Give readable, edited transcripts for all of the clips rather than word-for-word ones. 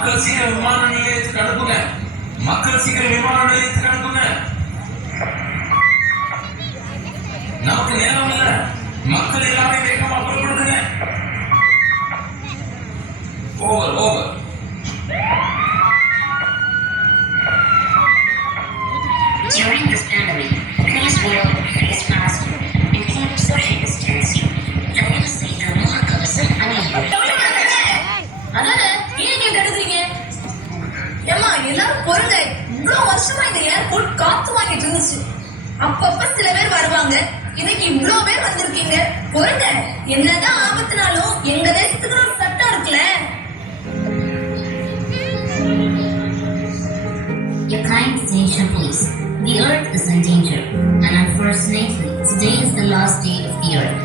மக்கள் சீக்கிரம் விமான நிலையத்துக்கு அனுப்புங்க. மக்கள் சீக்கிரம் விமான நிலையத்துக்கு அனுப்புங்க. நமக்கு நேரம் இல்ல. மக்கள் எல்லாமே வேகமா புறப்படுங்க. Over over. During this pandemic, please wear a face mask and keep social distancing. தயவு செய்து முகக்கவசம் அணியுங்கள். அதானே ஏன் எடுக்கிறீங்க? ஏமா எல்லாரும் பொருங்க. இவ்வளவு வருஷமா இந்த ஏர்போர்ட் காத்து வாங்கிட்டு இருந்துச்சு. அப்பப்ப சில பேர் வருவாங்க. இன்னைக்கு இவ்வளவு பேர் வந்திருக்கீங்க. பொருங்க. என்னதான் ஆபத்துனாலும் எங்க தேசத்துக்கு ஒரு சட்டம் இருக்குல்ல. Your kind attention, please. The Earth is in danger, and unfortunately, today is the last day of the Earth.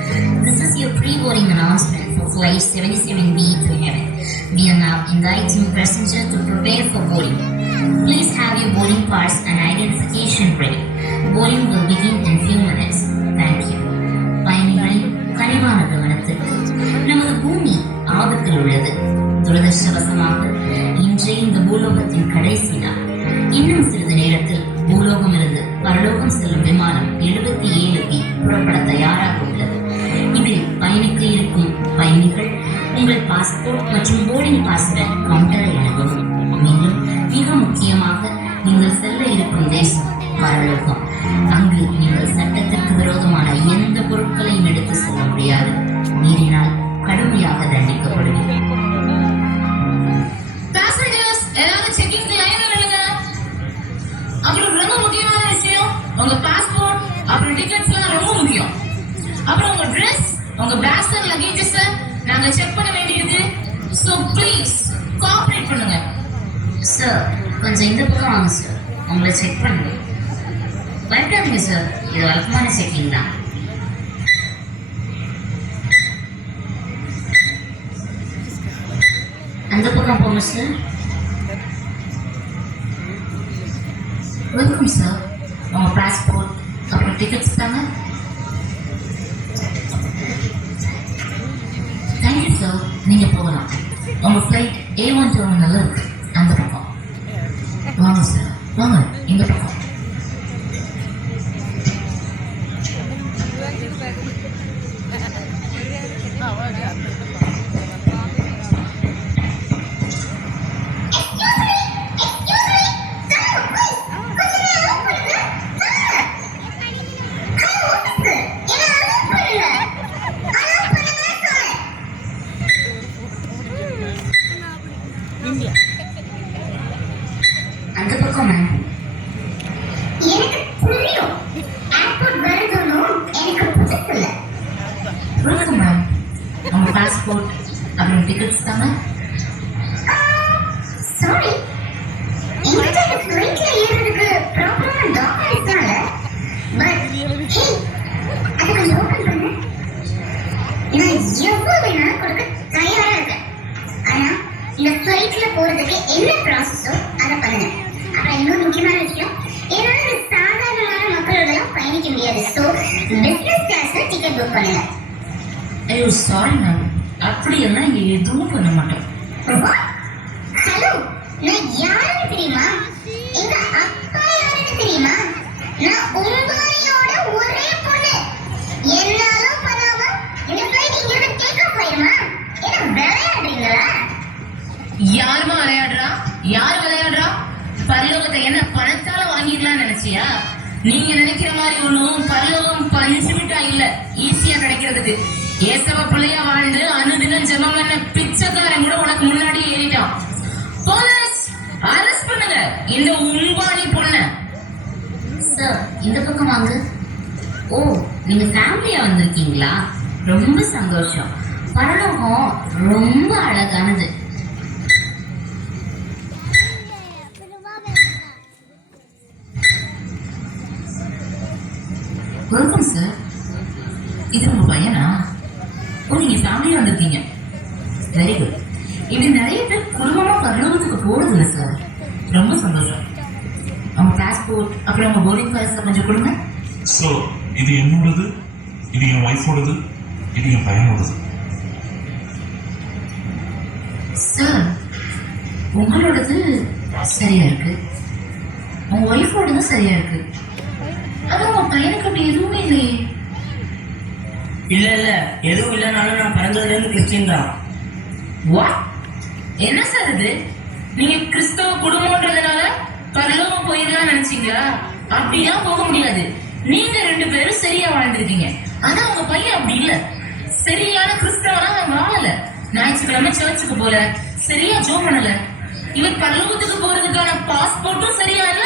This is your pre-boarding announcement for Flight 77B to heaven. We are now inviting passengers to prepare for boarding. Please have your boarding pass and identification ready. Boarding will begin in few minutes. Thank you. பயணிகளின் கனிவான கவனத்திற்கு. நமது பூமி ஆபத்தில் உள்ளது. துரதிர்ஷ்டவசமாக இன்றைய இந்த பூலோகத்தின் கடைசி நாள். இன்னும் சிறிது நேரத்தில் பூலோகமிருந்து பரலோகம் செல்லும் விமானம் 77B புறப்பட தயாராக உள்ளது. இதில் பயணிக்க இருக்கும் பயணிகள் உங்கள் பாஸ்போர்ட் மற்றும் போர்டிங் பாஸுடன் கவுண்டரை அணுகவும். மேலும் மிக முக்கியமாக நீங்கள் செல்ல இருக்கும் தேசம் பரலோகம். அங்கு நீங்கள் சட்டத்திற்கு விரோதமான எந்த பொருட்களையும் எடுத்து செல்ல முடியாது. மீறினால் கடுமையாக தண்டிக்கப்படுவீர்கள். அப்புறம் ரொம்ப முக்கியமான விஷயம், உங்க பாஸ்போர்ட் அப்புறம் டிக்கெட்ஸ் எல்லாம் ரொம்ப முக்கியம். அப்புறம் உங்க ட்ரெஸ், உங்க பேக்ஸ் அண்ட் லக்கேஜஸ் நாங்க செக் பண்ண வேண்டியிருக்கு. சோ ப்ளீஸ் கோஆபரேட் பண்ணுங்க. சார் கொஞ்சம் இந்த பக்கம் வாங்க சார், உங்களை செக் பண்ணுங்க. பயப்படாதீங்க சார், இது வழக்கமான செக்கிங் தான். அந்த பக்கம் போங்க சார். Welcome sir. உங்க பாஸ்போர்ட் அப்புறம் டிக்கெட்ஸ் தாங்க. Thank you sir. நீங்க போகலாம். உங்க ஃபிளைட் A1 டெர்மினல் இருக்கு, அந்த பக்கம் வாங்க சார். வாங்க இந்த பக்கம். அந்த பக்கம் மேம். எனக்கு புரியும். ஏர்போர்ட் வருதுன்னு எனக்கு புரியல. Welcome ma'am. உங்க பாஸ்போர்ட் அப்புறம் டிக்கெட்ஸ் தாங்க. சாரி, என்கிட்ட இந்த ஃப்ளைட்ல ஏறதுக்கு ப்ராப்பரான டாக்குமெண்ட்ஸ் இல்ல. பட் ஹே, அதை கொஞ்சம் ஓபன் பண்ணு. நான் எவ்வளவு வேணாலும் கொடுக்க தயாரா இருக்கேன். ஆனா இந்த ஃப்ளைட்ல போறதுக்கு என்ன ப்ராசஸோ அதை பண்ணுங்க. அப்புறம் இன்னொரு முக்கியமான விஷயம், என்னால சாதாரணமான மக்களோட பயணிக்க முடியாது. ஸோ பிசினஸ் கிளாஸ்ல டிக்கெட் புக் பண்ணுங்க. ஐயோ சாரி மேம், அப்படியெல்லாம் இங்க எதுவும் பண்ண மாட்டோம். ஹலோ, நான் யாருன்னு தெரியுமா? எங்க அப்பா யாருன்னு தெரியுமா? நான் உங்களுடைய ஒரே பொண்ணு. என்னாலும் பண்ணாம இந்த ஃப்ளைட் இங்கிருந்து டேக் ஆஃப் ஆயிடுமா? என்ன விளையாடுறீங்களா? யாருமா விளையாடுறா? யார் விளையாடுறா? பரலோகத்தை என்ன பணத்தால வாங்கிக்கலாம்னு நினைச்சியா? நீங்க நினைக்கிற மாதிரி ஒண்ணும் பரலோகம் பஞ்சு மிட்டா இல்ல, ஈஸியா கிடைக்கிறதுக்கு. ஏசவ பிள்ளையா வாழ்ந்து அனுதினம் ஜெபம் பண்ண பிச்சைக்காரன் கூட உனக்கு முன்னாடி ஏறிட்டான். போலீஸ் அரெஸ்ட் பண்ணுங்க இந்த உண்பாணி பொண்ண. சார் இந்த பக்கம் வாங்க. ஓ, நீங்க ஃபேமிலியா வந்திருக்கீங்களா? ரொம்ப சந்தோஷம். பரலோகம் ரொம்ப அழகானது. Welcome sir. இது உங்க பையனா? ஓ, நீங்க ஃபேமிலியா வந்திருக்கீங்க. Very good. இப்படி நிறைய பேர் குடும்பமா பரலோகத்துக்கு போறது இல்லை சார். ரொம்ப சந்தோஷம். அவங்க பாஸ்போர்ட் அப்புறம் அவங்க போர்டிங் பாஸ் கொஞ்சம் கொடுங்க. ஸோ இது என்னோடது, இது என் ஒய்ஃபோடது, இது என் பையனோடது. சார் உங்களோடது சரியா இருக்கு, உங்க ஒய்ஃபோடது சரியா இருக்கு. ஆனா உங்க பையனுக்கு அப்படி எதுவுமே இல்லையே. இல்ல இல்ல, எதுவும் இல்லைனாலும் நான் பிறந்ததுல இருந்து கிறிஸ்டின் தான். வாட்? என்ன சார் இது? நீங்க கிறிஸ்தவ குடும்பம்ன்றதுனால பரலோகம் போயிடலாம் நினைச்சீங்களா? அப்படிலாம் போக முடியாது. நீங்க 2 பேரும் சரியா வாழ்ந்திருக்கீங்க. ஆனா உங்க பையன் அப்படி இல்ல. சரியான கிறிஸ்தவனா அவன் வாழல. ஞாயிற்றுக்கிழமை சர்ச்சுக்கு போல, சரியா ஜோம் பண்ணல. இவர் பரலோகத்துக்கு போறதுக்கான பாஸ்போர்ட்டும் சரியா இல்ல,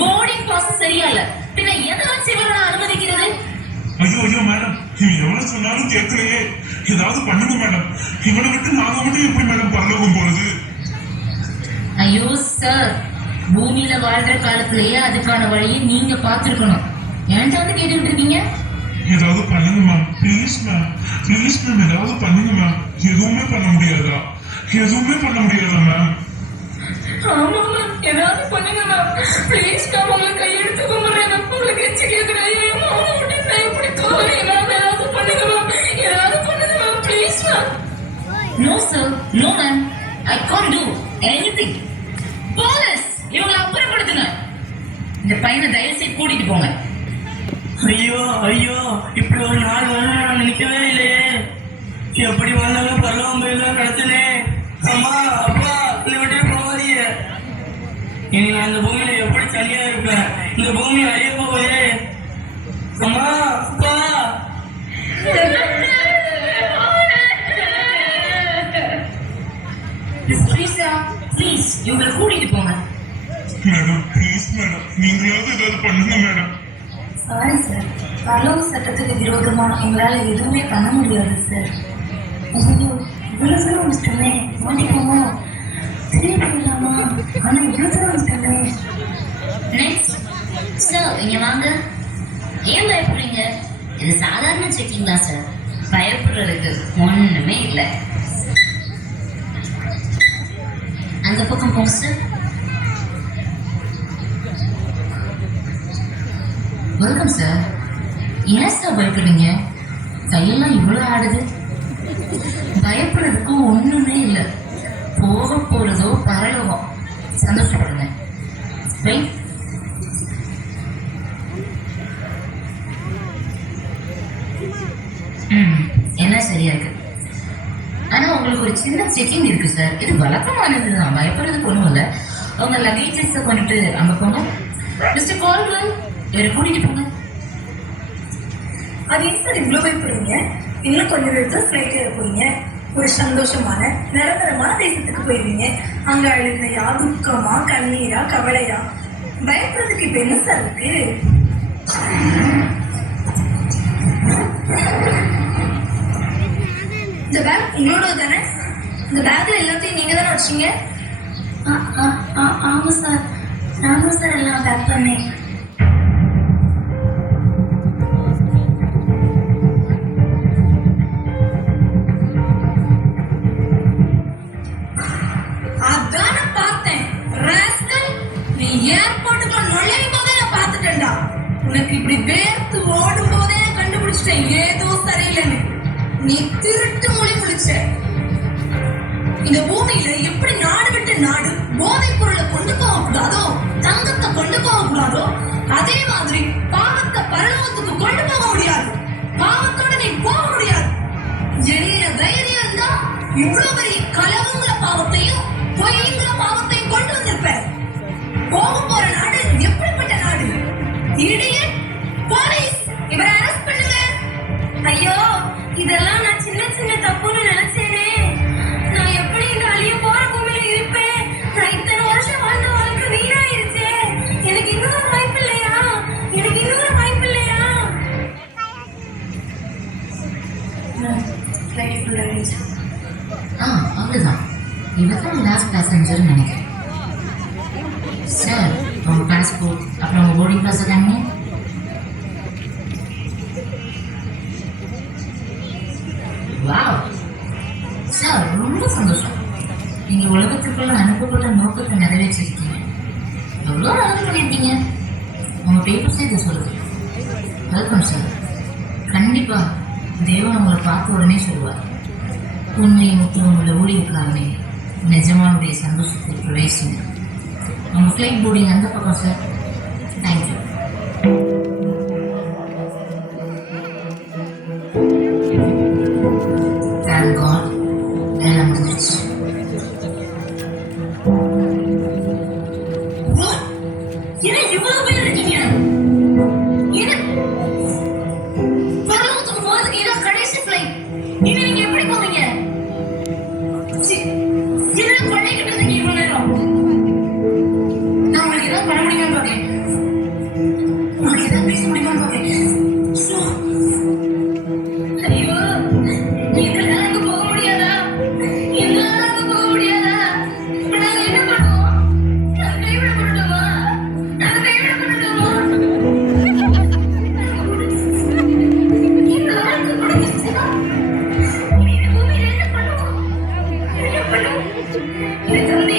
போர்டிங் பாஸும் சரியா இல்ல. பின்ன எதை வச்சு இவரை அனுமதிக்கிறது? ஐயோ ஐயோ மேடம், இவன் எவ்வளவு சொன்னாலும் கேட்கலையே. ஏதாவது பண்ணுங்க மேடம். இவனை விட்டு நாங்க மட்டும் எப்படி மேடம் பரலோகம் போறது? ஐயோ சார், பூமியில வாழ்ற காலத்திலேயே அதுக்கான வழியை நீங்க பார்த்திருக்கணும். ஏன்டா வந்து கேட்டுக்கிட்டு இருக்கீங்க? ஏதாவது பண்ணுங்க ma'am, please ma'am, please ma'am, ஏதாவது பண்ணுங்க மேம். எதுவுமே பண்ண முடியாதா? எதுவுமே பண்ண முடியாதா மேம்? ஆமா மேம், ஏதாவது பண்ணுங்க மேம். ப்ளீஸ் நான் உங்களை கையெடுத்து கும்பிடுறேன். உங்களுக்கு எச்சு கேட்கிறேன். எப்படி தோறீங்க மேம்? ஏதாவது பண்ணுங்க மேம், ஏதாவது பண்ணுங்க ma'am, please ma'am. No sir, no ma'am, I can't do anything. Police, இவங்களை அப்புறப்படுத்துங்க. இந்த பையனை தயவு செய்து கூட்டிட்டு போங்க. ஐயோ ஐயோ, இப்படி ஒரு நாள் வரணும் நான் நினைக்கவே இல்லையே. எப்படி வந்தாலும் பரலோகம் போயிடலாம் கிடைச்சனே. அம்மா அப்பா, இதை விட்டு போகாதீங்க. இனி நான் இந்த பூமியில எப்படி தனியா இருப்பேன்? இந்த பூமி அழிய போகுதே. அம்மா அப்பா. ப்ளீஸ் இவங்களை கூட்டிட்டு போங்க. மேடம் ப்ளீஸ் மேடம், நீங்களாவது ஏதாவது பண்ணுங்க மேடம். சாரி சார், பரலோக சட்டத்துக்கு விரோதமா எங்களால எதுவுமே பண்ண முடியாது சார். ஐயோ, இவ்வளவு தூரம் வந்துட்டோமே, மாட்டிக்கோமா, திரும்பி போயிடலாமா? ஆனா இவ்வளவு தூரம் வந்துட்டோமே. நெக்ஸ்ட் சார், இங்க வாங்க. ஏன் பயப்படுறீங்க? இது சாதாரண செக்கிங் தான் சார். பயப்படுறதுக்கு ஒண்ணுமே இல்லை. அந்த பக்கம் போங்க சார். Welcome sir. ஏன் சார் பயப்படுறீங்க? கையெல்லாம் இவ்வளவு ஆடுது. பயப்படுறதுக்கு ஒண்ணுமே இல்லை. போக போறதோ பரலோகம். சந்தோஷப்படுங்க. ரைட்? என்ன சரியா இருக்கு. ஆனா உங்களுக்கு ஒரு சின்ன செக்கிங் இருக்கு சார். இது வழக்கமானதுதான், பயப்படுறதுக்கு ஒண்ணும் இல்லை. உங்க லக்கேஜஸ் கொண்டுட்டு அங்க போங்க. மிஸ்டர் கால்வெல், இவரை கூட்டிட்டு போங்க. அது ஏன் சார் இவ்வளவு பயப்படுறீங்க? இன்னும் கொஞ்ச நேரத்தில் ஃபிளைட் ஏற போறீங்க. ஒரு சந்தோஷமான நிரந்தரமான தேசத்துக்கு போயிருவீங்க. அங்க அழுகையா, துக்கமா, கண்ணீரா, கவலையா? பயப்படுறதுக்கு இப்ப என்ன சார் இருக்கு? இந்த பேக் உங்களோட தானே? இந்த பேக்ல எல்லாத்தையும் நீங்க தானே வச்சீங்க? ஆமா சார், நானும் சார் எல்லாம் பேக் பண்ணேன். அதான பார்த்தேன் ராஸ்கல், நீ ஏர்போர்ட்டுக்குள்ள நுழையும் போதே நான் பார்த்துட்டேன்டா. உனக்கு இப்படி வேர்த்து ஓடும் போதே கண்டுபிடிச்சிட்டேன் ஏதோ சரியில்லைன்னு. நீ திருட்டு மொழி முடிச்ச. இந்த பூமியில எப்படி நாடு விட்டு நாடு போதைப் பொருளை கொண்டு போக கூடாதோ, தங்கத்தை கொண்டு போக கூடாதோ, அதே மாதிரி பாவத்தை பரலோகத்துக்கு கொண்டு போக முடியாது. பாவத்தோட நீ போக முடியாது. எளிய தைரியம் இருந்தா இவ்வளவு பெரிய களவுங்கிற பாவத்தையும் பொய்ங்கிற பாவத்தையும் கொண்டு வந்திருப்ப. போக போற நாடு எப்படிப்பட்ட நாடு? இடியட்! போலீஸ், இவரை அரெஸ்ட் பண்ணுங்க. ஐயோ, இதெல்லாம் நான் சின்ன சின்ன தப்புன்னு நினைச்சேனே. நான் எப்படி இந்த அழிய போற பூமியில இருப்பேன்? நான் இத்தனை வருஷம் வாழ்ந்த வாழ்க்கை வீணாயிருச்சே. எனக்கு இன்னொரு வாய்ப்பு இல்லையா? எனக்கு இன்னொரு வாய்ப்பு இல்லையா? ஃப்ளைட் ஃபுல் ஆயிடுச்சு. அவ்வளவுதான். இவதான் லாஸ்ட் பேசஞ்சர் நினைக்கிறேன். சார், உங்க பாஸ்போர்ட் அப்புறம் உங்க போர்டிங் பாஸ் தானே? வாவ் சார், ரொம்ப சந்தோஷம். நீங்க உலகத்துக்குள்ள அனுப்பப்பட்ட நோக்கத்தை நிறைவேற்றிருக்கீங்க. எவ்வளோ நல்லது பண்ணியிருக்கீங்க. உங்க பேப்பர்ஸே இதை சொல்லுது. Welcome sir. கண்டிப்பா தேவன் உங்களை பார்த்த உடனே சொல்லுவார், உண்மை முக்கியம் உள்ள ஊழியக்காரனே, நிஜமாவுடைய சந்தோஷத்துக்கு பிரவேசிங்க. நம்ம ஃப்ளைட் போர்டிங் அந்த பக்கம் சார். தேங்க்யூ. தேங்க் காட் வேலை முடிஞ்சிச்சு. ஏன் இவ்வளவு பேர் இருக்கீங்க? இது பரலோகத்துக்கு போறதுக்கு இதான் கடைசி ஃப்ளைட். இனி நீங்க எப்படி போவீங்க? என்ன பண்ணிக்கிட்டு இருந்தீங்க இவ்வளவு நேரம்? நான் உங்களுக்கு ஏதாவது பண்ண முடியுமான்னு பாக்கேன். உங்களுக்கு ஏதாவது பேச முடியுமான்னு பாக்கேன். ஐயோ, இதெல்லாம் அங்க போக முடியாதா? இதெல்லாம் அங்க போக முடியாதா? இப்ப நாங்க என்ன பண்ணுவோம்? நாங்க கைவிடப்பட்டுட்டோமா? நாங்க கைவிடப்பட்டுட்டோமா? இந்த வாழ்க்கை முடிஞ்சிருச்சுன்னா இந்த பூமியில என்ன பண்ணுவோம்? என்ன பண்ணுவோம்? இந்த தம்பி